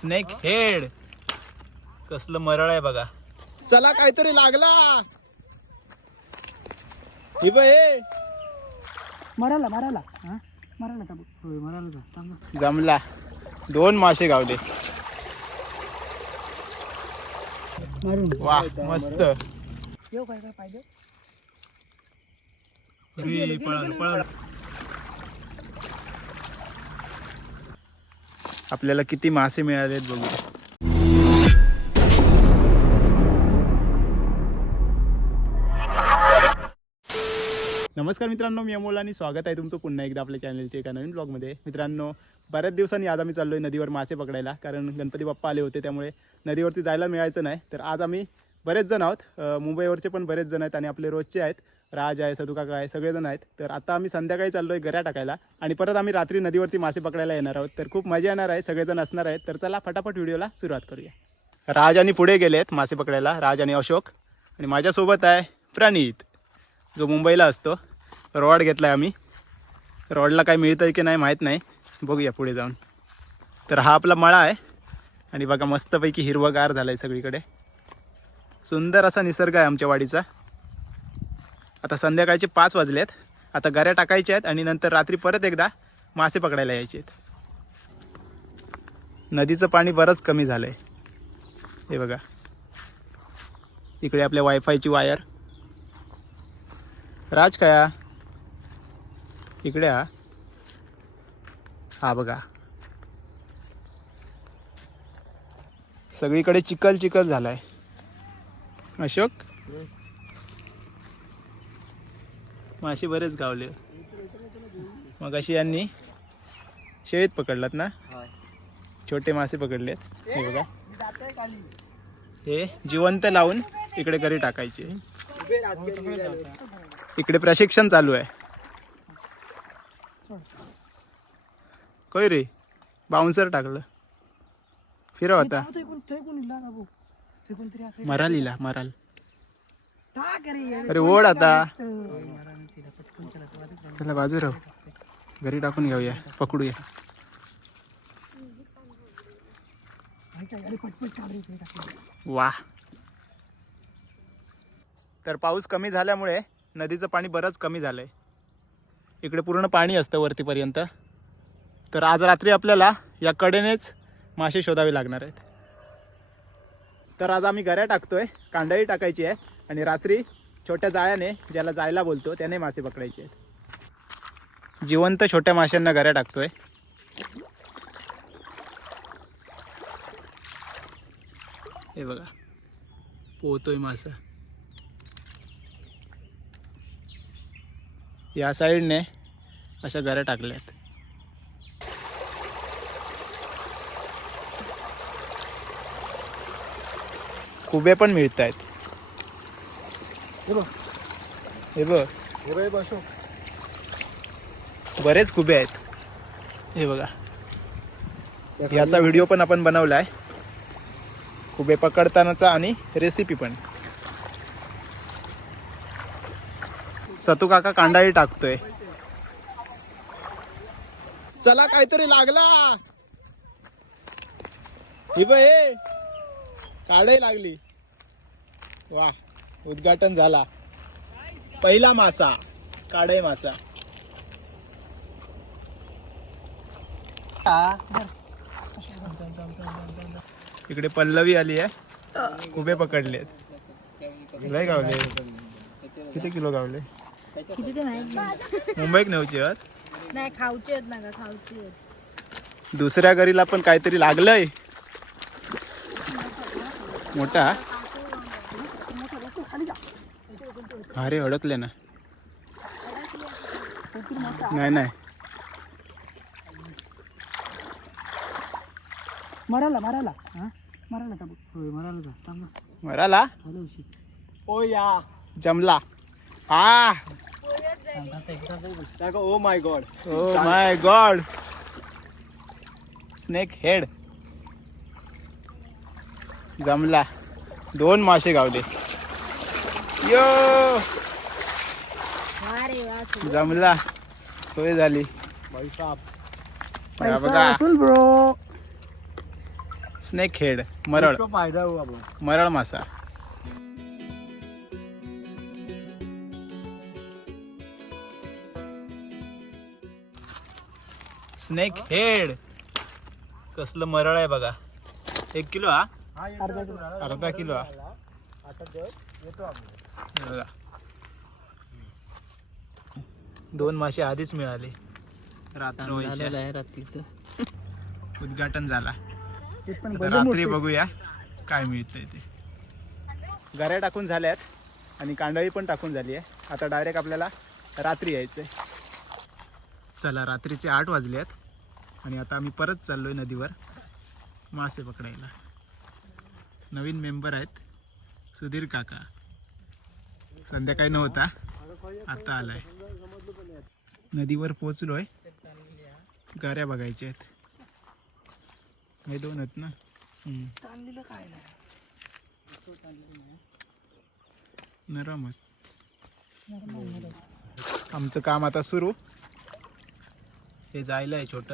Snake head. कसलं मरळ आहे बघा. चला काहीतरी लागला. ही बघ हे. मराला मराला. हा? मराला का होय मराला जा. थांब ना. जमला. दोन मासे गावले मारून. वा मस्त. येऊ काय काय पाहिजे? अरे, पळालं, पळालं. आपल्याला किती मासे मिळालेत बघू. नमस्कार मित्रांनो मी अमोल आणि स्वागत आहे तुमचं पुन्हा एकदा आपल्या चॅनलच्या एका नवीन ब्लॉगमध्ये मित्रांनो बऱ्याच दिवसांनी आज आम्ही चाललो आहे नदीवर मासे पकडायला कारण गणपती बाप्पा आले होते त्यामुळे नदीवरती जायला मिळायचं नाही. तर आज आम्ही बरेच जण आहोत. मुंबईवरचे पण बरेच जण आहेत आणि आपले रोजचे आहेत. राज आहे सदुकाका आहे सगळेजण आहेत. तर आता आम्ही संध्याकाळी चाललो आहे गऱ्या टाकायला आणि परत आम्ही रात्री नदीवरती मासे पकडायला येणार आहोत. तर खूप मजा येणार आहे सगळेजण असणार आहेत. तर चला फटाफट व्हिडिओला सुरुवात करूया. राज आणि पुढे गेलेत मासे पकडायला राज आणि अशोक. आणि माझ्यासोबत आहे प्रणीत जो मुंबईला असतो. रॉड घेतला आहे आम्ही. रॉडला काय मिळतं की नाही माहीत नाही. बघूया पुढे जाऊन. तर हा आपला मळा आहे. आणि बघा मस्तपैकी हिरवगार झाला आहे सगळीकडे. सुंदर असा निसर्ग आहे आमच्या वाडीचा. आता संध्याकाळचे पाच वाजले आहेत आता गऱ्या टाकायच्या आहेत आणि नंतर रात्री परत एकदा मासे पकडायला यायचे आहेत. नदीचं पाणी बरंच कमी झालं आहे हे बघा. इकडे आपल्या वायफायची वायर. राज काय इकडे हा. हा बघा. सगळीकडे चिखल चिखल झालाय. अशोक? मासे बरेच गावले. मग अशी यांनी शेळीत पकडलात ना? छोटे मासे पकडलेत. हे बघा. हे जिवंत लावून इकडे घरी टाकायचे. इकडे प्रशिक्षण चालू आहे. कोय रे? बाउन्सर टाकलं. फिरव आता. मरालीला मराल. अरे ओढ आता. चला बाजू राहू घरी टाकून घेऊया. पकडूया. वा तर पाऊस कमी झाल्यामुळे नदीचं पाणी बरंच कमी झालंय. इकडे पूर्ण पाणी असतं वरतीपर्यंत. तर आज रात्री आपल्याला या कडेनेच मासे शोधावे लागणार आहेत. तर आज आम्ही गऱ्या टाकतोय कांडाळी टाकायची आहे आणि रात्री छोट्या जाळ्याने ज्याला जायला बोलतो त्याने मासे पकडायचे आहेत. जिवंत छोट्या माशांना घऱ्या टाकतोय. हे बघा. पोहतोय मासा. या साईडने अशा घऱ्या टाकल्यात. कुबे पण मिळत आहेत हे बघ. बरेच खुबे आहेत. हे बघा. याचा व्हिडिओ पण आपण बनवला आहे पकडतानाचा आणि रेसिपी पण. सतू काका कांडाळी टाकतोय. चला काहीतरी लागला. हि बघ हे. काढाई लागली. वा उद्घाटन झाला. पहिला मासा काढाई मासा. इकडे पल्लवी आली आहे. उभे पकडलेत लय गावले. किती किलो गावले? मुंबईत नेऊची आहेत नाही खाऊचे आहेत ना का खाऊचे आहेत. दुसऱ्या घरीला पण काहीतरी लागलंय. मोठा. अरे अडकले ना. नाही नाही. मराला मराला. हा? मराला का होय मराला जा. थांब ना. मराला? आलं उशी. ओ या जमला हा ओ my God oh my God snake head जमला. दोन मासे गावले. यो अरे वा जमला. सोय झाली. भाई साहब. बघा. असेल ब्रो स्नेक हेड मरळ. तो फायदा हो आपण मरळ मासा. स्नेक हेड कसलं मरळ आहे बघा. एक किलो हा? अर्धा किलो. अर्धा किलो हा? बघा. दोन मासे आधीच मिळाले. रात्र उद्घाटन झाला. ते पण आता रात्री. बघूया काय मिळतंय ते. गऱ्या टाकून झाल्यात आणि कांडळी पण टाकून झाली आहे. आता डायरेक्ट आपल्याला रात्री यायचंय. चला रात्रीचे आठ वाजले आहेत आणि आता आम्ही परत चाललोय नदीवर मासे पकडायला. नवीन मेंबर आहेत सुधीर काका. संध्याकाळी नव्हता आता आलाय. नदीवर पोचलोय गाऱ्या बघायच्या आहेत. हे दोन आहेत ना. ताणलेलं काय नाही. नरम आहेत. आमचं काम आता सुरू. हे जायला आहे छोट.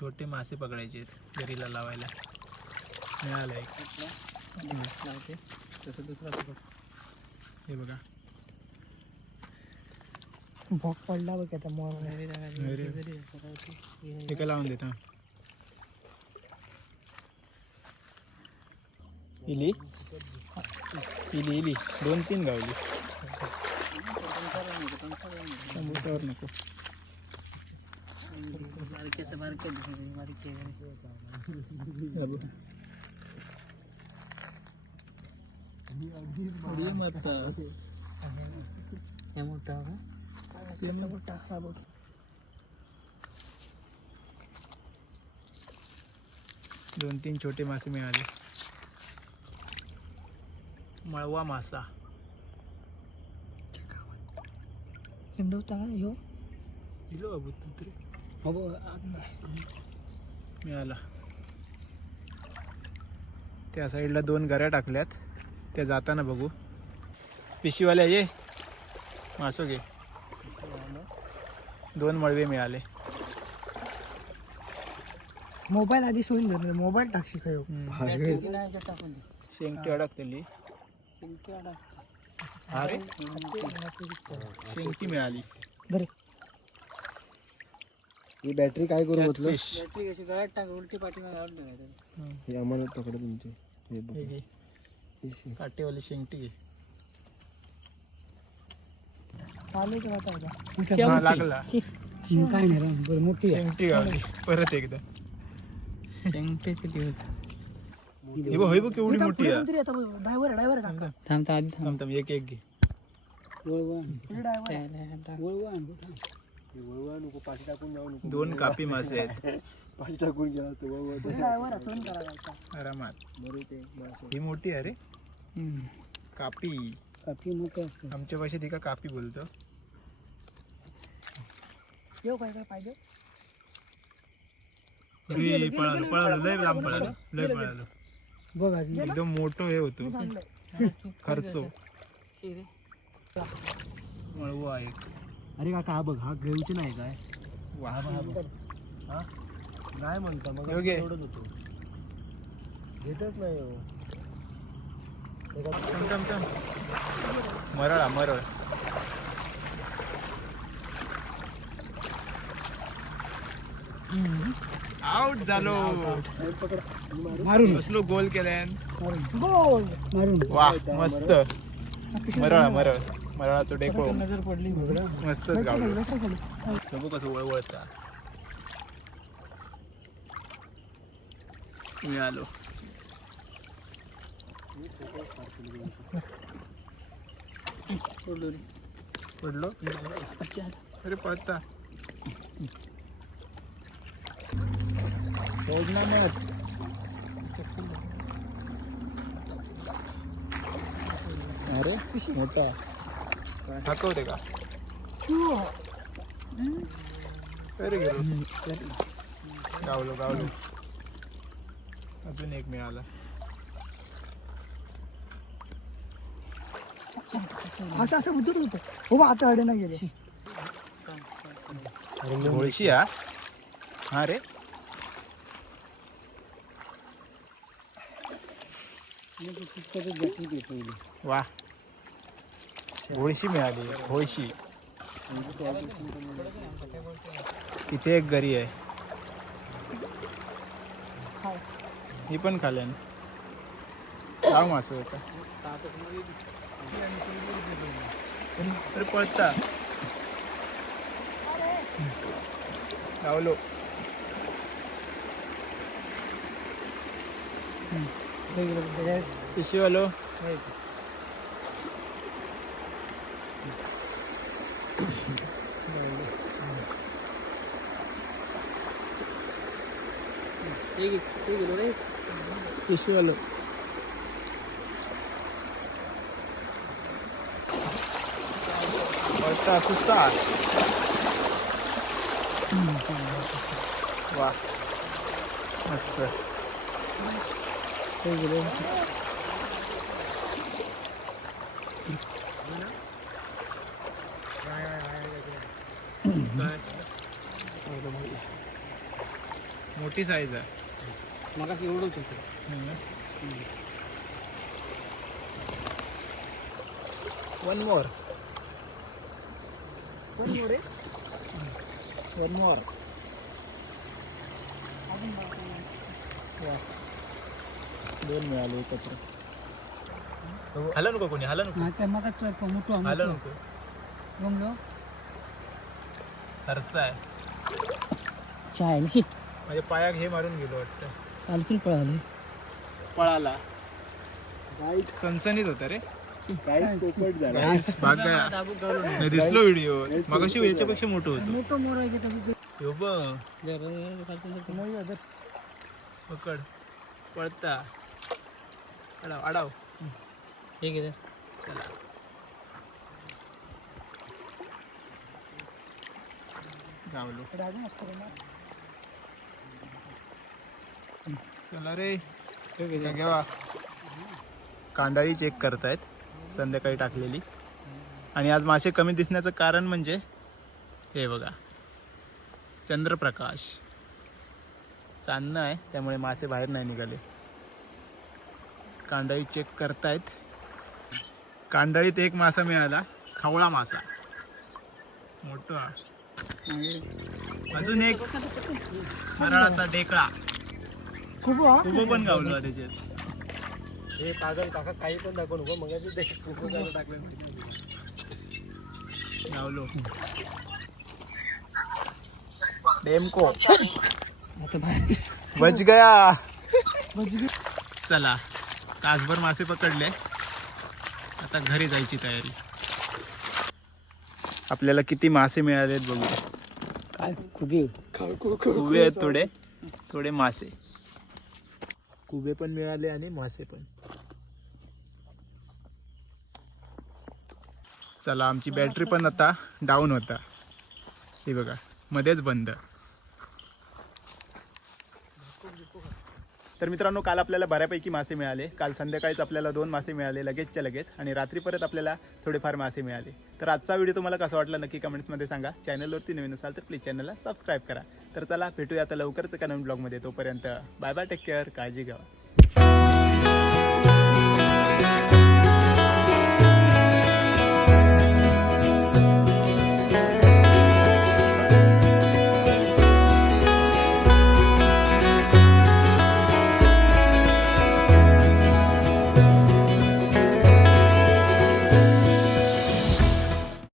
छोटे मासे पकडायचे आहेत दरीला लावायला. मिळालं एक. हे बघा. भोग पडला बघ आता मोर हे काय लावून देता इली इली इली दोन तीन गावली समोसावर नको हे मोठा हा बघ दोन तीन छोटे मासे मिळाले. मळवा मासा. हिंडवता का ह्यो दिलो बाबू तू तरी. हो नाही. मिळाला. त्या साईडला दोन गऱ्या टाकल्यात. त्या जाताना बघू. पिशीवाल्या ये. मासो घे. दोन मळवे मिळाले. मोबाईल आधी सोडून धरले मोबाईल टाकशी काय शेंगटी अडकतेली अरे शेंगटी मिळाली. बरे. ही बॅटरी काय करू म्हटलं. हे आम्हाला पकडत तुमचे. हे बघ. हे. हे शे. काटेवाली शेंगटी घे. चालू तर आता. हा, लागला. काय नाही रे बरं मोठी आहे. शेंगटी गावली परत एकदा. हे बघ हे बघ केवढी मोठी आहे. ड्रायव्हर ड्रायव्हर काका. थांब थांब एक एक घे. ड्रायव्हर वळवा नको पाठी टाकून जाऊ नको दोन कापी मासे आहेत. टाकून गेला आरामात. ही मोठी आहे रे. कापी. काफी मोठे असते आमच्या भाषेत ही का कापी बोलतो. येऊ काय काय पाहिजे अरे, पळालो पळालो लय लांब पळालो लय पळालो. बघ आधी एकदम मोठं हे होतो. खर्चो. एक अरे काका हा बघ हा घेऊचे नाही काय? वा नाही म्हणता मग. एवढंच होतो घेतच नाही हो. मरळा मरळ. आउट झालो. मारून. कसलो गोल केल्यान? गोल. मारून. वा मस्त. मरळा मरळ. मरळाचं डेको. नजर पडली मस्तच गावलं बघू कसं वळवळचा मिळालो पडलो? अरे पळता. नाही. अरे मोठा. हाकवते का? अरे गेलो. गावलो गावलो. अजून एक मिळाला. असं असं बुद्धूच होतं हो बा आता अडे नाही गेले घोळशी हा? हा रे. वा. होळशी मिळाली होळशी इथे एक गरी आहे. ही पण खाल्यान. मास होता. अरे पळता लावलो पिशवीवालो पिशवीवालो पळता सुसा वा मस्त मोठी साईज आहे. मग एवढंच होतं. वन मोर वन मोर दोन मिळाले एकत्र. हला नको कोणी हला नको. मग मोठं हला नको. जमलो खर्च आहे. चायला माझ्या पायाक हे मारून गेलो वाटतं. आलसून पळालो. पळाला. सनसनीत होता रे. नाही. दिसलो व्हिडिओ मग याच्यापेक्षा मोठं होतं. मोठं मोर आहे ह्यो बघ पकड. पळता. अडाव अडाव. ठीक आहे चला. गावलो चला रे. घेवा कांडाळी चेक करतायत. संध्याकाळी टाकलेली. आणि आज मासे कमी दिसण्याचं कारण म्हणजे हे बघा. चंद्रप्रकाश. चांदणं आहे त्यामुळे मासे बाहेर नाही निघाले. कांडाळी चेक करतायत. कांडाळीत एक मासा मिळाला खवळा मासा. मोठा. अजून एक. हरळाचा ढेकळा. खूप पण गावलो त्याच्यात. हे पागल काका काही पण दाखवू नको मग टाकलं डेमको बाहेर. बच गया. चला तासभर मासे पकडले. आता घरी जायची तयारी. आपल्याला किती मासे मिळालेत बघू. काय खुबे आहेत थोडे. थोडे मासे. कुबे पण मिळाले आणि मासे पण. चला आमची बॅटरी पण आता डाऊन होता. हे बघा मध्येच बंद. तर मित्रांनो काल आपल्याला बऱ्यापैकी मासे मिळाले. काल संध्याकाळीच आपल्याला दोन मासे मिळाले लगेचच्या लगेच आणि रात्री परत आपल्याला थोडेफार मासे मिळाले. तर आजचा व्हिडिओ तुम्हाला कसा वाटला नक्की कमेंट्समध्ये सांगा. चॅनलवरती नवीन असाल तर प्लीज चॅनलला सबस्क्राईब करा. तर चला भेटूया आता लवकरच एका नवीन ब्लॉगमध्ये. तोपर्यंत बाय बाय टेक केअर काळजी घ्या.